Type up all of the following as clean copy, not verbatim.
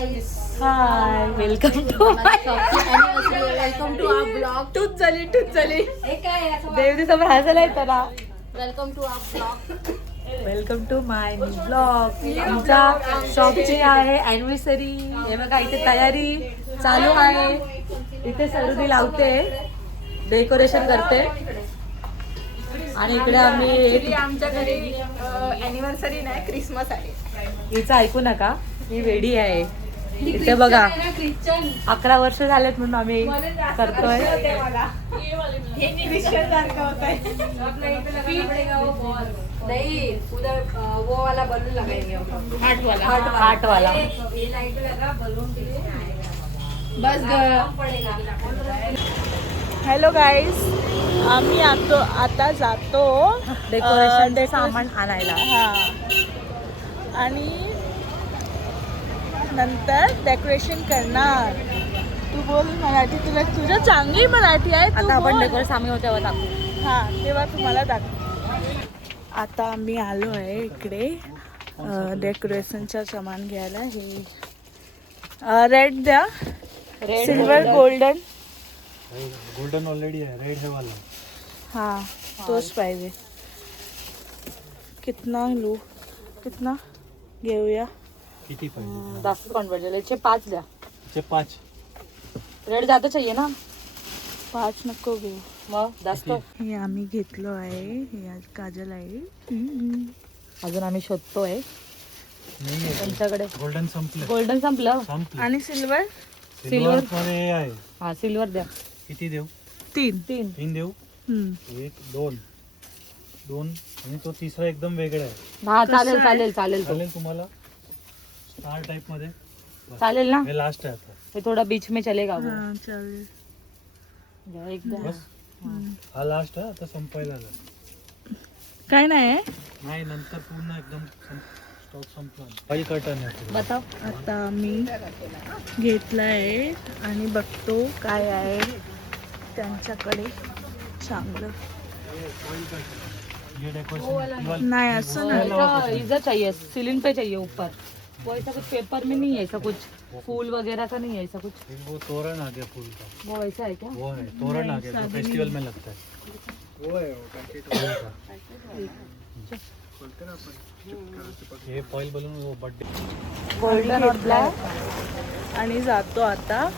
High welcome to welcome to our blog. टूच झाली हे काय देवदी समोर हसायला येतं ना. Welcome to our blog. Welcome to my new blog. आमच्या शॉपची आहे अॅनिव्हर्सरी. हे बघा इथे तयारी चालू आहे. इथे सरुदी लावते, डेकोरेशन करते आणि इकडे आम्ही आमच्या घरी अॅनिव्हर्सरी नाही क्रिसमस आहे. हिचं ऐकू नका, ही वेडी आहे. इथे बघा 11 वर्ष झालेत म्हणून आम्ही करतोय. नहीं उधर वो वाला बलून लगाएंगे हम लोग. हार्ट वाला. ये लाइट लगा बलून के लिए बस पड़ेगा. हॅलो गाईज, आम्ही आता जातो डेकोरेशन सामान आणायला. हा आणि नंतर डेकोरेशन करणार. तू बोल मराठी, तुझ्या चांगली मराठी आहे. आता आपण डेकोरेशन सामान होत्या दाखवू. हा तेव्हा तुम्हाला दाखव. आता आम्ही आलो आहे इकडे डेकोरेशनचं सामान घ्यायला. हे रेड द्या, सिल्वर गोल्डन. गोल्डन ऑलरेडी आहे, रेड है वाला. हा तोच पाहिजे. कितना लू, कितना घेऊया? किती पाहिजे? जास्त कॉन्वर्ट झाले. 5 द्या. 5. रेड जाता चाहिए ना. 5 नको घेऊ. मग जास्त. हे आम्ही घेतलो आहे. हे आज काजल आहे. अजून आम्ही शोधतोय नाही त्यांच्याकडे. गोल्डन संपलं. गोल्डन संपलं. आणि सिल्वर सिल्वर मध्ये हे आहे. हा सिल्वर द्या. किती देऊ? 3. 3 देऊ. 1 2 2 आणि तो तिसरा एकदम वेगळा आहे. हा चालेल चालेल चालेल तो. चालेल तुम्हाला? स्टार टाइप मध्ये चालेल ना. हे लास्ट आहे आता. हे थोड़ा बीच में चलेगा वो. हा चालेल. द्या एकदा. बस हा लास्ट आहे. आता संपायला आला. काय नाही नाही नंतर पूर्ण एकदम स्टॉक संपला. फाईल कर्टन आहे. बताव. आता आम्ही घेतलाय आणि बघतो काय आहे त्यांच्याकडे चांगलं. ये डेकोरेशन नाही असं नाही. इधर चाहिए, सीलिंग पे चाहिए ऊपर. वो ऐसा कुछ पेपर में नहीं है, ऐसा कुछ फूल वगैरह का नहीं है ऐसा कुछ. वो तोरण आ गया फूल का. वो ऐसा है क्या? वो है तोरण आ गया जो फेस्टिवल में लगता है. वो है ये फॉइल बलून वो बर्थडे. गोल्डन और ब्लॅक. आणि जातो आता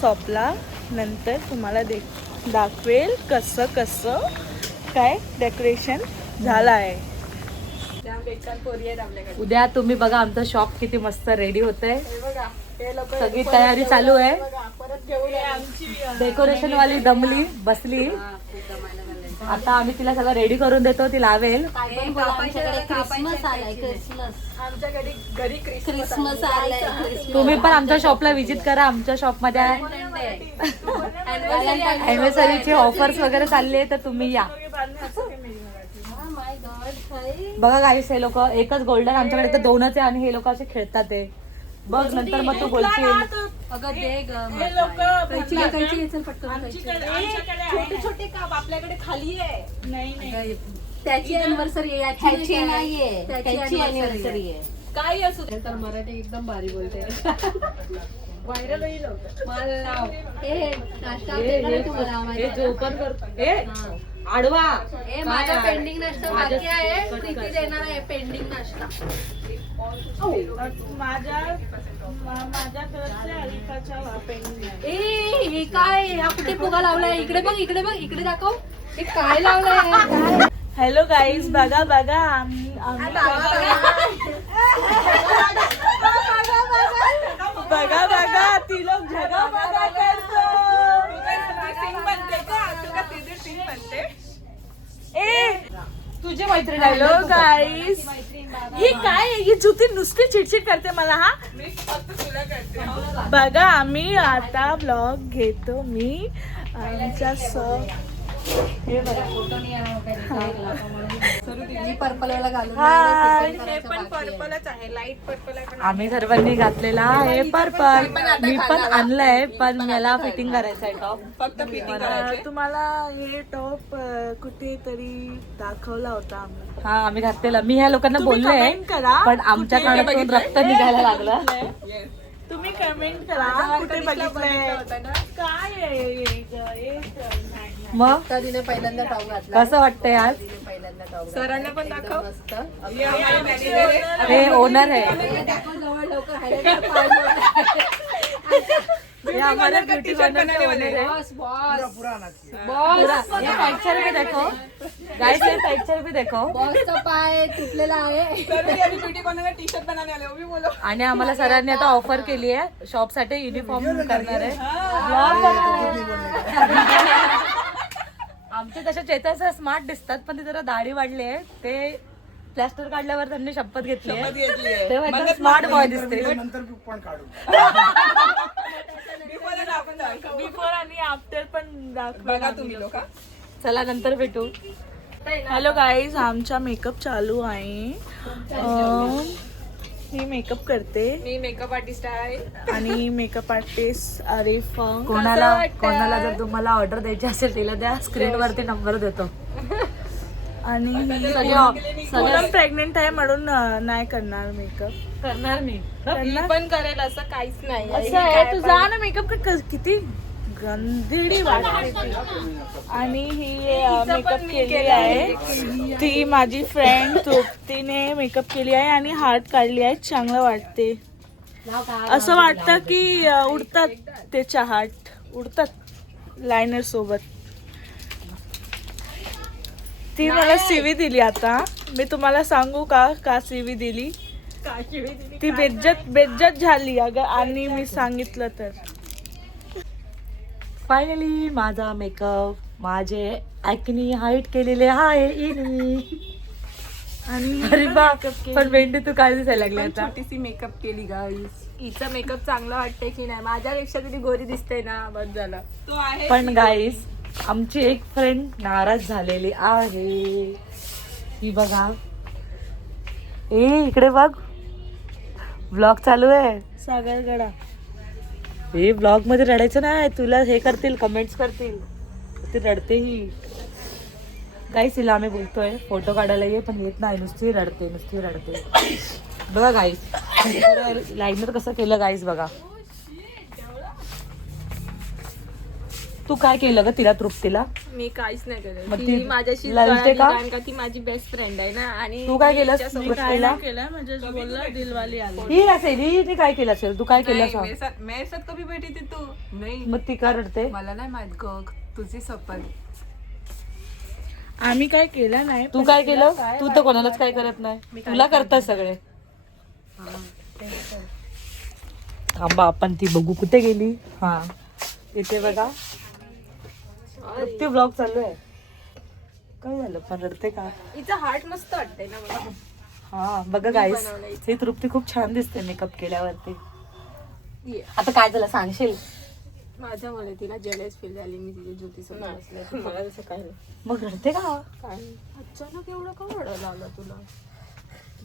शॉपला. नंतर तुम्हाला दाखवेल कसं कसं काय डेकोरेशन झालं आहे. उद्या तुम्ही बघा आमचं शॉप किती मस्त रेडी होतंय. सगळी तयारी चालू आहे. डेकोरेशन वाली दमली बसली. आता आम्ही तिला सगळं रेडी करून देतो, ती लावेल. आमच्याकडे क्रिसमस आलाय. आमच्याकडे घरी क्रिसमस आलाय. तुम्ही पण आमच्या शॉपला व्हिजिट करा. आमच्या शॉप मध्ये अॅनिव्हर्सरीचे ऑफर्स वगैरे चालले आहे, तर तुम्ही या. बघा गाईस, हे लोक एकच गोल्डन, आमच्याकडे तर 2च आहे आणि हे लोक असे खेळतात. ते बघ नंतर मग तू बोलशील. अगं दे ग. छोटे छोटे काप आपल्याकडे खाली आहे. नाही त्याची अॅनिव्हर्सरी याची नाहीये. त्याची अॅनिव्हर्सरी आहे. काही असू दे. तर मराठी एकदम भारी बोलते. व्हायरल होईल. मला नाव हे नाश्ता देणार आहे तुम्हाला हे आम्हाला. जो पण करतो हे आडवा. हे माझा पेंडिंग नाश्ता बाकी आहे. प्रीती देणार आहे पेंडिंग नाश्ता. माझ्या घरच्या अलिकाच्या पेंडिंग आहे. ए हे काय? हा कुठे फुगा लावलाय? इकडे बघ, इकडे बघ, इकडे दाखव. हे काय लावलंय? हॅलो गाईज, बघा बघा बघा बघा ती लोक जगा बघा करतो. ए तुझी मैत्रीण. हॅलो गाईज, ही काय ही जुती नुसती चिडचिड करते मला. हा बघा आम्ही आता ब्लॉग घेतो. मी आमच्या हे बघा. पर्पल वाला घालून हे पण पर्पलच आहे, लाईट पर्पल आहे. आम्ही सर्वांनी घातलेला आहे पर्पल. मी पण आणलंय, पण मला फिटिंग करायचं आहे टॉप. फक्त तुम्हाला हे टॉप कुठेतरी दाखवला होता आम्ही. हा आम्ही घातलेला. मी ह्या लोकांना बोलले, comment करा. पण आमच्या कानातून रक्त निघायला लागलं. तुम्ही सगळ्यांनी कमेंट करा कुठे बघितलंय काय आहे हे ग, हे ग, नाही. मग तिने पहिल्यांदा टॉप घातला कसं वाटतंय आज? पहिल्यांदा टॉप सरांना पण दाखव मस्त हे ओनर आहे, जवळ लवकर highlight हे हमारा ब्यूटी कॉर्नर के ओनर है। बॉस बॉस पूरा ये टेक्सचर भी देखो गाइस, ये टेक्सचर भी देखो। बॉसचा पाय तुटलेला आहे आणि आम्हाला सरांनी आता ऑफर केली आहे शॉप साठी युनिफॉर्म करणार आहे। आमचे तसे चेतस स्मार्ट दिसतात पण ते जरा दाढी वाढली आहे, ते प्लॅस्टर काढल्यावर त्यांनी शपथ घेतली आहे तेव्हा एकदम स्मार्ट बॉय दिसते। बिफोर आणि आफ्टर पण दाखवा तुम्ही लोक। चला नंतर भेटू। हॅलो गाईज, आमचा मेकअप चालू आहे। मी मेकअप करते, मी मेकअप आर्टिस्ट आहे आणि मेकअप आर्टिस्ट आरिफ। कोणाला जर तुम्हाला ऑर्डर द्यायची असेल तिला द्या, स्क्रीन वरती नंबर देतो। आणि सगळं प्रेग्नेंट आहे म्हणून नाही करणार मेकअप। करणार मी। पण करेल असं काहीच नाही असं आहे, तू जा ना मेकअप किती गंधेडी वाटते ती। आणि ही मेकअप केली आहे ती माझी फ्रेंड तृप्तीने मेकअप केली आहे आणि हार्ट काढली आहे, चांगलं वाटते। असं वाटतं की उडतात त्याच्या हार्ट उडतात लायनर सोबत। ती मला सीवी दिली, आता मी तुम्हाला सांगू का सीवी दिली? ती बेज्जत झाली अगं, आणि मी सांगितलं तर। फायनली माझा मेकअप, माझे ऍक्नी हाईट केलेले आहे इनी। आणि अरे बाप, पण वेंडी तू काय दिसायला लागली आता? छोटीशी मेकअप केली गाईस। हिचा मेकअप चांगला वाटतंय की नाही? माझ्यापेक्षा किती गोरी दिसते ना, बस झालं। तो आहे पण गाईस, आमची एक फ्रेंड नाराज झालेली आहे, ही बघा। ए इकडे बघ, व्लॉग चालू आहे। सागरगडा हे ब्लॉग मध्ये रडायचं नाही, तुला हे करतील, कमेंट्स करतील, ती रडते ही। गाईस हिला आम्ही बोलतोय फोटो काढायला ये, पण येत नाही, नुसती रडते। बघा गाईस, लायनर कसं केलं गाईस बघा। तू काय केलं ग तिला, तृप्तीला? मी काहीच नाही मग केलं, ती ती माझ्याशी लढते कळाली का? कारण का ती माझी बेस्ट फ्रेंड आहे ना। आणि तू काय केलंस तिच्यासोबत तृप्तीला? केलं म्हणजे बोललं दिलवाली आली। ही असेल, हिने काय केलं असेल, तू काय केलं सांग? मेरे साथ कभी बैठी थी तू? नाही, मग ती का रडते? मला नाही माहित ग, तुझी सपन। आम्ही काय केलं नाही। तू काय केलं? तू तर कोणालाच काय करत नाही, तुला करतात सगळे। थांबा, आपण ती बघू कुठे गेली। हा इथे बघा, ते ब्लॉग चालू आहे। काय झालं, पण रडते का? हिचा हार्ट मस्त वाटतंय ना मला। हा बघा गाईस, ही तृप्ती खूप छान दिसते मेकअप केल्यावरती। आता काय झालं सांगशील? माझ्यामुळे तिला जेलस फील झाली, मी तिच्या ज्योतीसोबत बसले। मला तसं काय नाही। मग रडते का? काय अचानक एवढं का रडायला आलं तुला?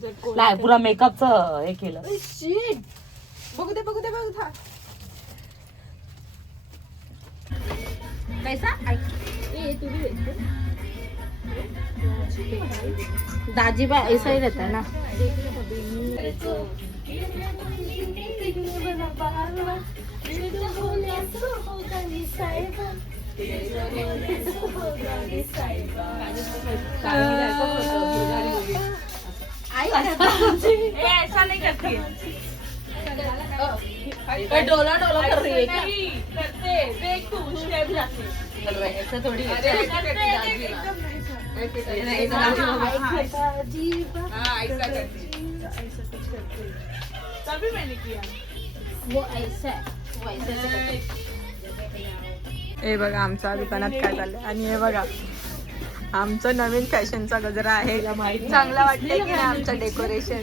जर कोण नाही, पुरा मेकअपचं हे केलं। शिट, बघू दे था कैसा ये तू भी दाजीबा ऐसा ही रहता है ना। ऐसा नहीं करती डोला कर रही है क्या? करते देख तू स्टेप जाते ऐसा थोड़ी है। तभी मैंने किया। वो ऐसा वो ऐसा। हे बघा आमच्या दुकानात काय चाललंय, आणि हे बघा आमचं नवीन फॅशनचा गजरा आहे। चांगला वाटतंय की नाही आमचं डेकोरेशन?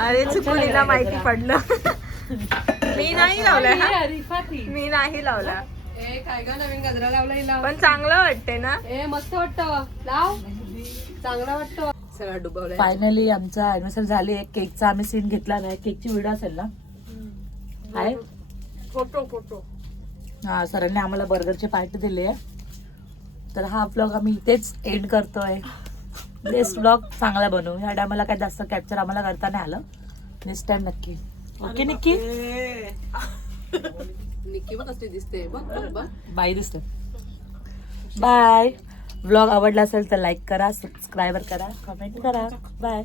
अरे चुकून हिला माहिती पडलं। मी नाही लावलाय हा, मी नाही लावला, काय ग नवीन गजरा लावला हिला? पण चांगलं वाटतंय ना? मस्त वाटतं, लाव, चांगला वाटतं। सगळा डुबवलाय। फायनली आमचा ऍनिव्हर्सरी झाली आहे। केकचा आम्ही सीन घेतला नाही, केकची व्हिडिओ असेल ना? आहे फोटो हा, सरांनी आम्हाला बर्गरची पार्टी दिली आहे, तर हा ब्लॉग आम्ही इथेच एंड करतोय। नेक्स्ट ब्लॉग चांगला बनवू, ह्या टायमाला काय जास्त कॅप्चर आम्हाला करता नाही आलं, नेक्स्ट टाइम नक्की। ओके निक्की निक्की बघ कसली दिसते बघ बघ बघ. बाय दिसत. बाय. व्लॉग आवडला असेल तर लाईक करा, सबस्क्राईबर करा, कमेंट करा. बाय.